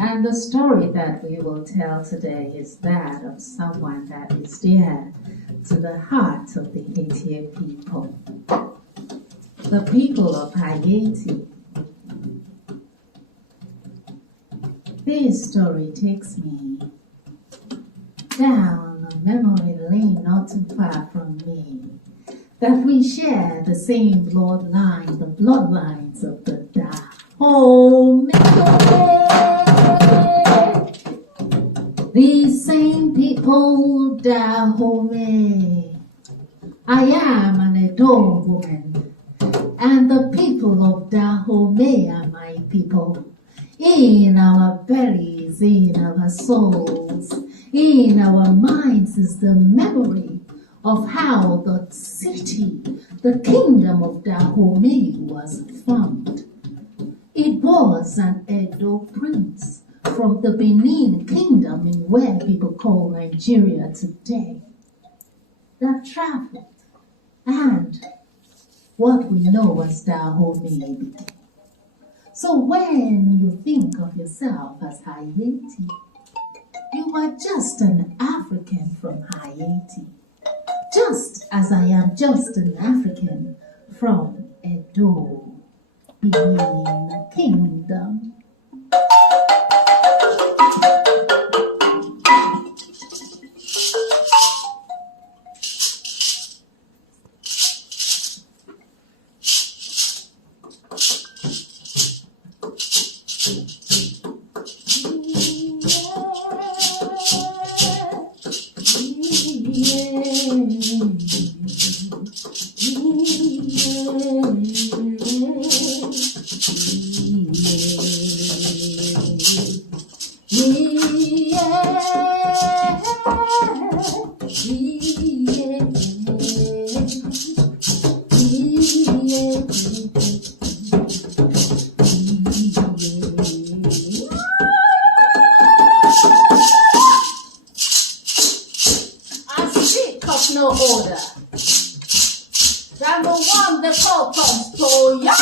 And the story that we will tell today is that of someone that is dear to the heart of the Haitian people. The people of Haiti. This story takes me down a memory lane not too far from me, that we share the same bloodline, the bloodlines of the Dahomey. These same people, Dahomey. I am an Edo woman, and the people of Dahomey are my people. In our bellies, in our souls, in our minds is the memory of how the city, the kingdom of Dahomey was formed. It was an Edo prince from the Benin kingdom in where people call Nigeria today that traveled, and what we know as Dahomey became. So when you think of yourself as Haiti, you are just an African from Haiti, just as I am just an African from Edo, Benin Kingdom. No order than the one they call Toya.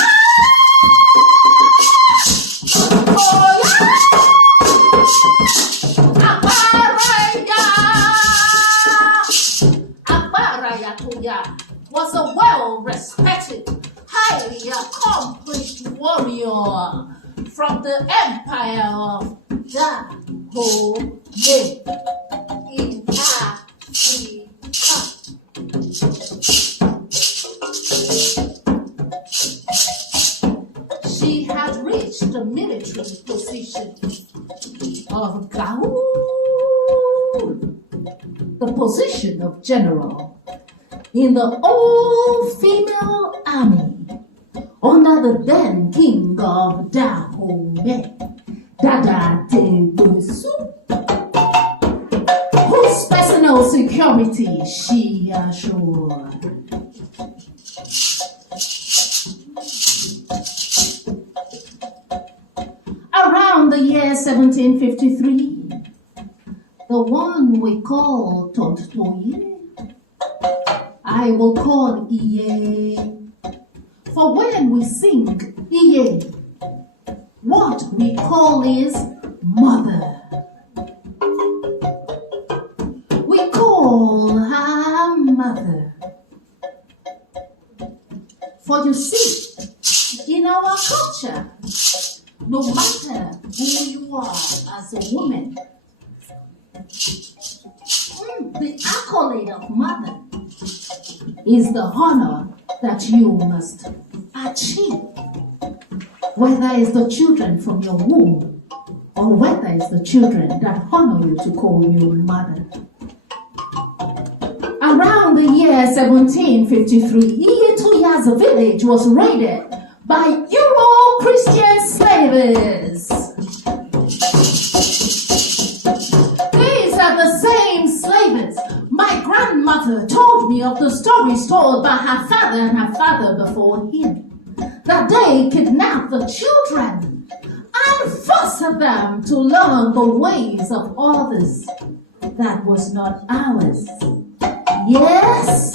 Toya was a well-respected, highly accomplished warrior from the empire of Dahomey in Africa. She had reached the military position of Gaul, the position of general in the all-female army under the then king of Dahomey, Dada Tegusu, whose personal security she assured. Around the year 1753, the one we call Tontoye, I will call Iye. For when we sing Iye, what we call is mother. We call her mother. For you see, in our culture, no matter who you are as a woman, the accolade of mother is the honor that you must achieve, whether it's the children from your womb or whether it's the children that honor you to call you mother. Around the year 1753, Iyetoya's village was raided by Euro-Christian slavers. These are the same slavers my grandmother told me of the stories told by her father and her father before him, that they kidnapped the children and forced them to learn the ways of others that was not ours. Yes,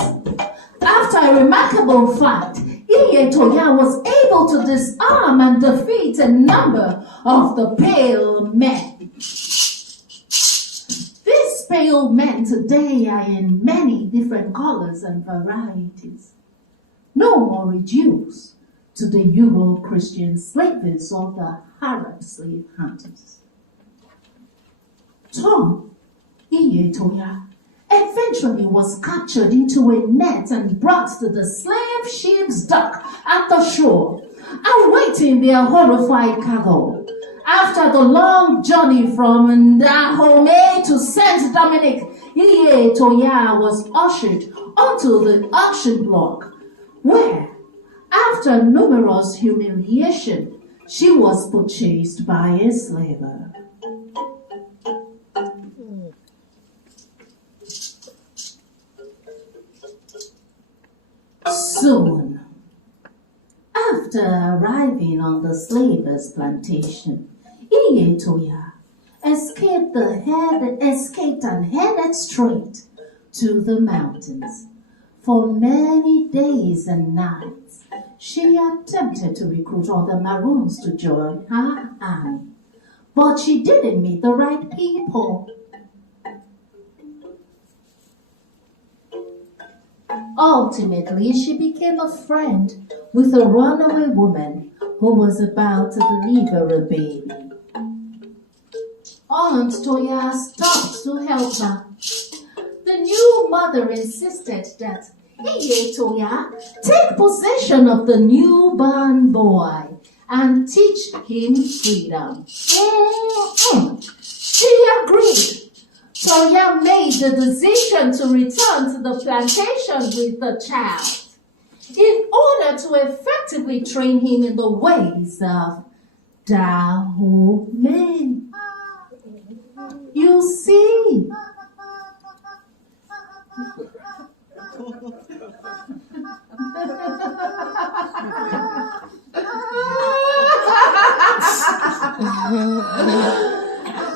after a remarkable fight, Iyetoya was able to disarm and defeat a number of the pale men. These pale men today are in many different colors and varieties, no more reduced to the Euro-Christian slaves or the Arab slave hunters. Tom Iyetoya eventually was captured into a net and brought to the slave ship's dock at the shore, awaiting their horrified cargo. After the long journey from Dahomey to Saint Dominic, Iyetoya was ushered onto the auction block, where, after numerous humiliation, she was purchased by a slaver. Soon after arriving on the slaver's plantation, Iyetoya escaped and headed straight to the mountains. For many days and nights, she attempted to recruit other Maroons to join her army, but she didn't meet the right people. Ultimately, she became a friend with a runaway woman who was about to deliver a baby. Aunt Toya stopped to help her. The new mother insisted that Iyetoya take possession of the newborn boy and teach him freedom. She agreed. Toya made the decision to return to the plantation with the child in order to effectively train him in the ways of Dahomey. You see,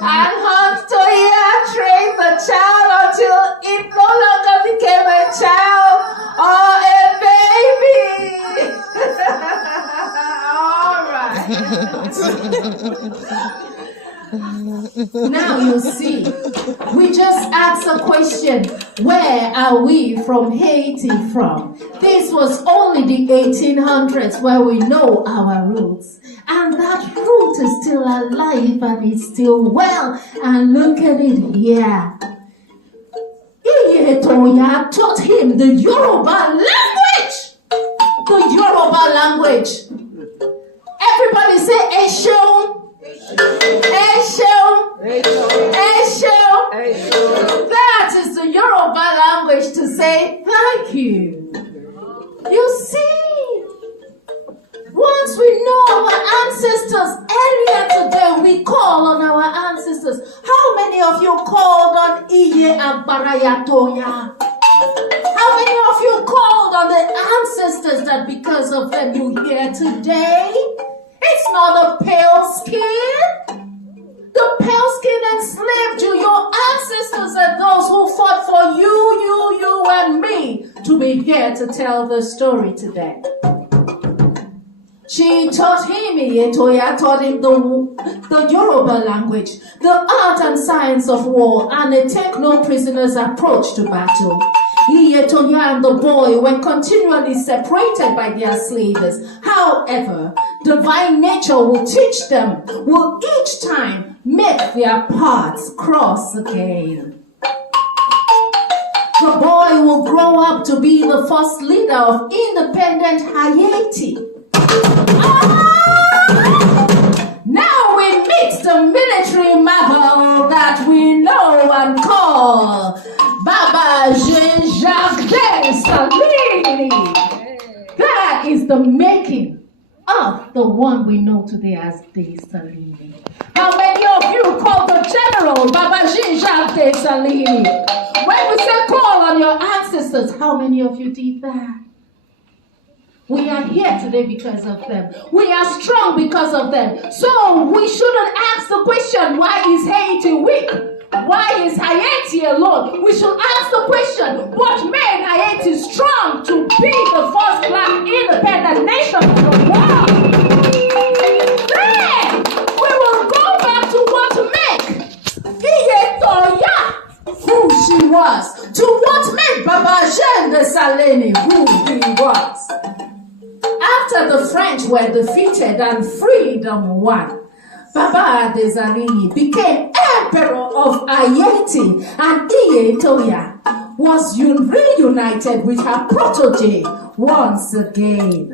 and Aunt Toya trained the child until it no longer became a child or a baby. All right. Now you see, we just asked a question, where are we from Haiti from? This was only the 1800s where we know our roots. And that root is still alive and it's still well. And look at it here. Iyetoya taught him the Yoruba language. The Yoruba language. Everybody say Esho. Esho. That is the Yoruba language to say thank you. You see, once we know our ancestors, earlier today we call on our ancestors. How many of you called on Iye Abarayatoya? How many of you called on the ancestors that because of them you're here today? It's not a pale skin. The pale skin enslaved you. Your ancestors are those who fought for you and me to be here to tell the story today. She taught him, Iyetoya taught him the Yoruba language, the art and science of war, and a take no prisoners approach to battle. Iyetoya and the boy were continually separated by their slavers. However, divine nature will teach them, will each time make their paths cross again. The boy will grow up to be the first leader of independent Haiti. Now we meet the military marvel that we know and call Baba Jean-Jacques Dessalines. That is the making of the one we know today as Dessalines. How many of you call the general Baba Jean-Jacques Dessalines? When we say call on your ancestors, how many of you did that? We are here today because of them. We are strong because of them. So we shouldn't ask the question, why is Haiti weak? Why is Haiti alone? We should ask the question, what made Haiti strong to be the first black independent nation of the world? Then we will was, to what made Baba Jean de Salene who he was. After the French were defeated and freedom won, Baba Desalini became Emperor of Haiti, and Iyetoya was reunited with her protege once again.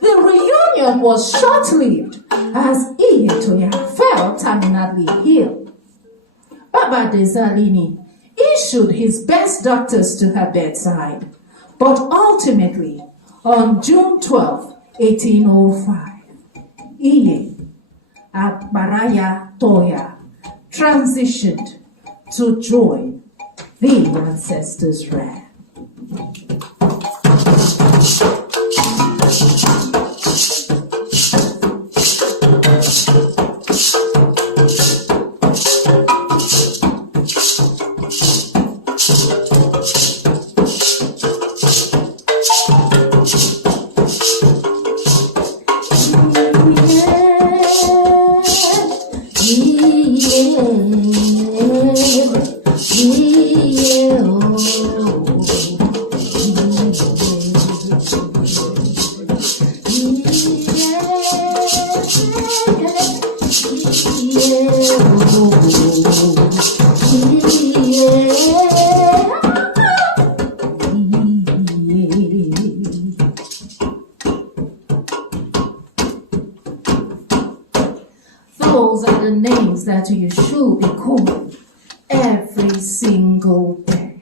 The reunion was short-lived as Iyetoya fell terminally ill. Baba Desalini issued his best doctors to her bedside, but ultimately, on June 12, 1805, Iye Baraya Toya transitioned to join the ancestors' realm. Those are the names that you should be called every single day.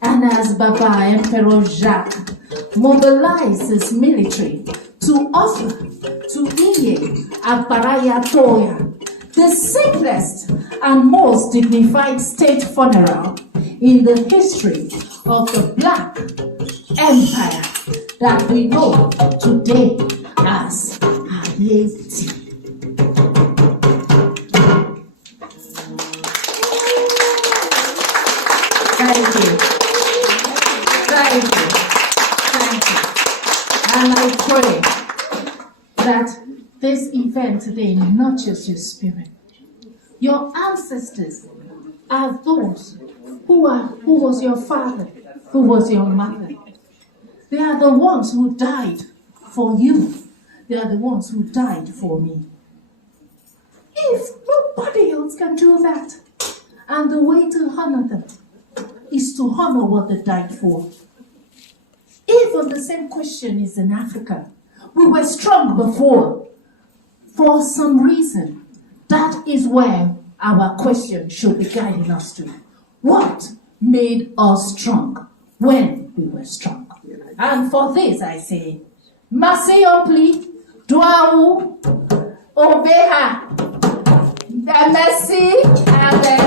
And as Baba Emperor Jacques mobilized his military to offer to Iye Aparaya Toya the simplest and most dignified state funeral in the history of the Black Empire that we know today as Haiti. Thank you. Thank you. Thank you. And I pray that this event today nurtures your spirit. Your ancestors are those who was your father, who was your mother. They are the ones who died for you. They are the ones who died for me. If nobody else can do that, and the way to honor them is to honor what they died for. Even the same question is in Africa. We were strong before. For some reason, that is where our question should be guiding us to. What made us strong when we were strong? And for this I say, Merci Opli, Douaou, Obeha, Merci, and